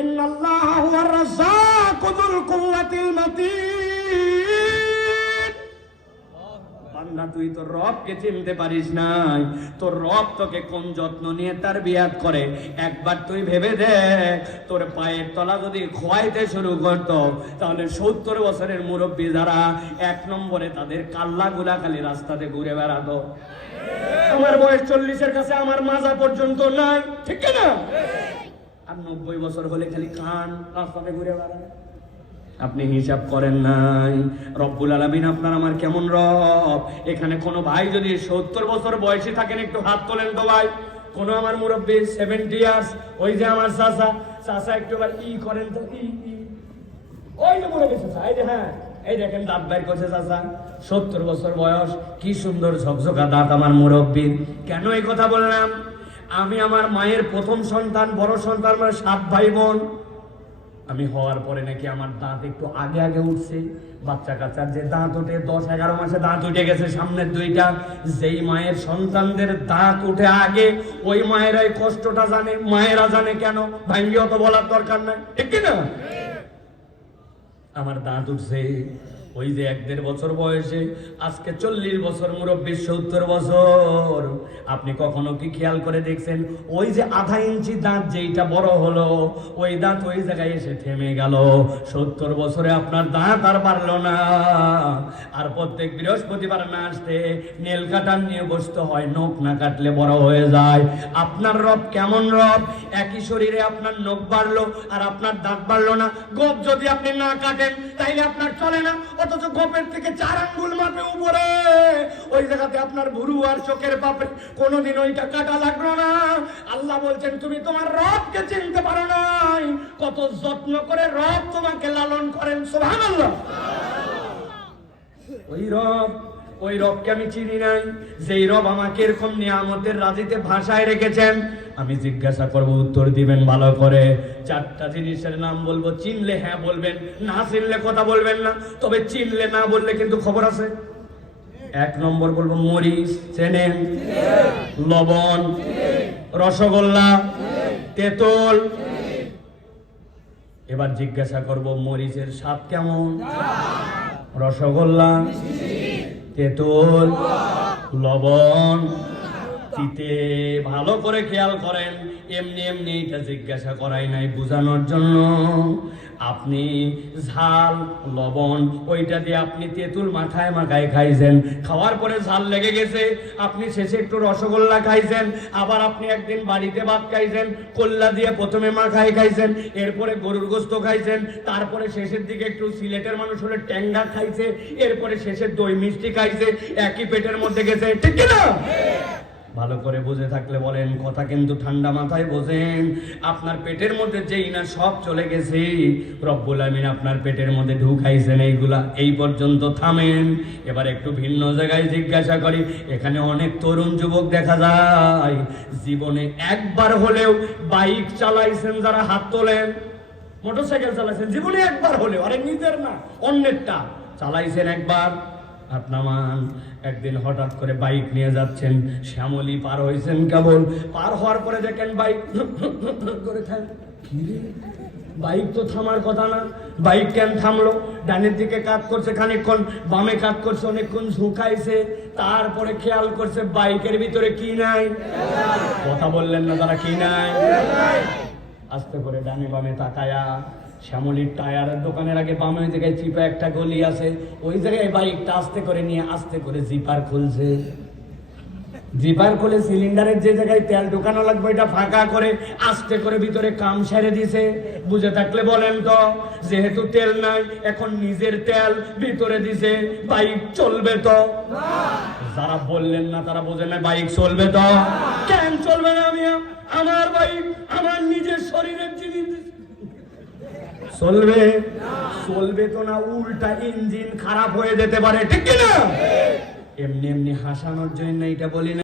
ইন্নাল্লাহ হুয়ার রাজ্জাকু যুল কুওয়াতিল মাতিন। বান্দা, তুই তোর রবকে চিনতে পারিস নাই। তোর রব তোকে কোন যত্ন নিয়ে তার বিয়াত করে? একবার তুই ভেবে দেখ, তোর পায়ের তলা যদি খোয়াইতে শুরু করতো, তাহলে সত্তর বছরের মুরব্বী যারা এক নম্বরে তাদের কাল্লা গুলা খালি রাস্তাতে ঘুরে বেড়াতো। আমার বয়স চল্লিশের কাছে আমার মাজা পর্যন্ত নাই, ঠিক না আর নব্বই বছর হলে খালি কান রাস্তাতে ঘুরে বেড়ায়। আপনি হিসাব করেন নাই। রব্বুল আলমিন আপনার আমার কেমন রব? এখানে কোনো ভাই যদি সত্তর বছর বয়সে থাকেন, একটু হাত তোলেন তো ভাই। কোন আমার মুরব্বী সেভেন্টি ইয়ার্স ওই যে আমার চাচা চাচা একটু আবার ই করেন তো, ই ওই যে মুরব্বী এই যে হ্যাঁ এই দেখেন দাঁত বাইর করছে চাচা। সত্তর বছর বয়স, কি সুন্দর ঝকঝকা দাঁত আমার মুরব্বীর। কেন এই কথা বললাম? আমি আমার মায়ের প্রথম সন্তান বড় সন্তান মানে সাত ভাই বোন আমি হওয়ার পরে নাকি আমার দাঁত একটু আগে আগে উঠছে। বাচ্চা কাচ্চার যে দাঁত ওঠে দশ এগারো মাসে দাঁত উঠে গেছে সামনের দুইটা। যেই মায়ের সন্তানদের দাঁত উঠে আগে ওই মায়েরাই কষ্টটা জানে মায়েরা জানে কেন? ভাঙ্গি অত বলার দরকার নাই। ঠিক না আমার দাঁত উঠছে। ওই যে এক দেড় বছর বয়সে, আজকে চল্লিশ বছর মুরব্বী সত্তর বছর। আপনি কখনো কি খেয়াল করে দেখছেন? ওই যে আধা ইঞ্চি দাঁত যেইটা বড় হলো, ওই দাঁত ওই জায়গায় এসে থেমে গেল। সত্তর বছরে আপনার দাঁত আর পারল না। আর প্রত্যেক বৃহস্পতিবার না আসতে নেল কাটার নিয়ে বসতে হয়, নখ না কাটলে বড় হয়ে যায়। আপনার রব কেমন রব? একই শরীরে আপনার নখ বাড়লো আর আপনার দাঁত বাড়লো না। গোপ যদি আপনি না কাটেন, তাইলে আপনার চলে না। অথচ গোপের থেকে চার আঙ্গুল মাপে উপরে। ওই জায়গাতে আপনার ভুরু আর চোখের পাপে। কোনোদিন ওইটা কাটা লাগল না। আল্লাহ বলছেন, তুমি তোমার রবকে চিনতে পারো নাই। কত যত্ন করে রব তোমাকে লালন করেন। সুবহানাল্লাহ। ওই রব ওই রবকে আমি চিনি নাই। যেই রব আমাকে এরকম নিয়ামতের রাজিতে ভাষায় রেখেছেন, আমি জিজ্ঞাসা করব, উত্তর দিবেন ভালো করে। চারটা জিনিসের নাম বলব, চিনলে হ্যাঁ বলবেন, না চিনলে কথা বলবেন না, তবে চিনলে না বললে কিন্তু খবর আছে। এক নম্বর বলব, মরিচ, চেনেন, লবণ, রসগোল্লা, তেঁতুল। এবার জিজ্ঞাসা করব, মরিচের স্বাদ কেমন? রসগোল্লা তেঁতুল লবণ? চিতে ভালো করে খেয়াল করেন, এমনি এমনি এটা জিজ্ঞাসা করাই নাই বোঝানোর জন্য। আপনি ঝাল, লবণ, ওইটা দিয়ে আপনি তেঁতুল মাথায় মাখায় খাইছেন। খাওয়ার পরে ঝাল লেগে গেছে, আপনি শেষে একটু রসগোল্লা খাইছেন, আবার আপনি একদিন বাড়িতে ভাত খাইছেন, কল্লা দিয়ে প্রথমে মাখায় খাইছেন, এরপরে গরুর গোস্ত খাইছেন, তারপরে শেষের দিকে একটু সিলেটের মানুষ হলে ট্যাঙ্গা খাইছে, এরপরে শেষে দই মিষ্টি খাইছে, একই পেটের মধ্যে গেছে, ঠিক কি না ভালো করে বুঝে থাকলে বলেন, কথা কিন্তু ঠান্ডা মাথায় বোঝেন। আপনার পেটের মধ্যে যেই না সব চলে গেছে, রব্বুল আমিন আপনার পেটের মধ্যে ঢুকাইছেন এইগুলা। এই পর্যন্ত থামেন। এবার একটু ভিন্ন জায়গায় জিজ্ঞাসা করি, এখানে অনেক তরুণ যুবক দেখা যায়, জীবনে একবার হলেও বাইক চালাইছেন যারা হাত তোলেন। মোটরসাইকেল চালাইছেন, জীবনে একবার হলেও, আরে নিজের না, অন্যেরটা। চালাইছেন একবার। হাত নামান একদিন হঠাৎ করে বাইক নিয়ে যাচ্ছেন, শ্যামলি পার হয়েছেন কেবল। পার হওয়ার পরে দেখেন বাইক করে বাইক তো থামার কথা না। বাইক কেন থামলো? ডানের দিকে কাজ করছে খানিকক্ষণ, বামে কাজ করছে অনেকক্ষণ, ঝুঁকাইছে। তারপরে খেয়াল করছে বাইকের ভিতরে কি নাই। কথা বললেন না তারা কি নাই। আস্তে করে ডানে বামে তাকায়া শ্যামলির টায়ারের দোকানের আগে বামে ওই জায়গায় চিপা একটা গলি আছে, ওই জায়গায় বাইকটা আস্তে করে নিয়ে, আস্তে করে জিপার খুলছে। জিপার খুলে সিলিন্ডারের যে জায়গায় তেল ঢোকানো লাগবে এটা ফাঁকা করে আস্তে করে ভিতরে কাম সেরে দিছে। বুঝে থাকলে বলেন তো, যেহেতু তেল নাই, এখন নিজের তেল ভিতরে দিছে, বাইক চলবে তো? যারা বললেন না, তারা বোঝে না বাইক চলবে তো? কেন চলবে না আমি আমার বাইক, আমার নিজের শরীরের জিনিস চলবে? চলবে তো না, উল্টা ইঞ্জিন খারাপ হয়ে যেতে পারে, ঠিক কিনা? এমনি এমনি হাসানোর জন্য এটা বলি না।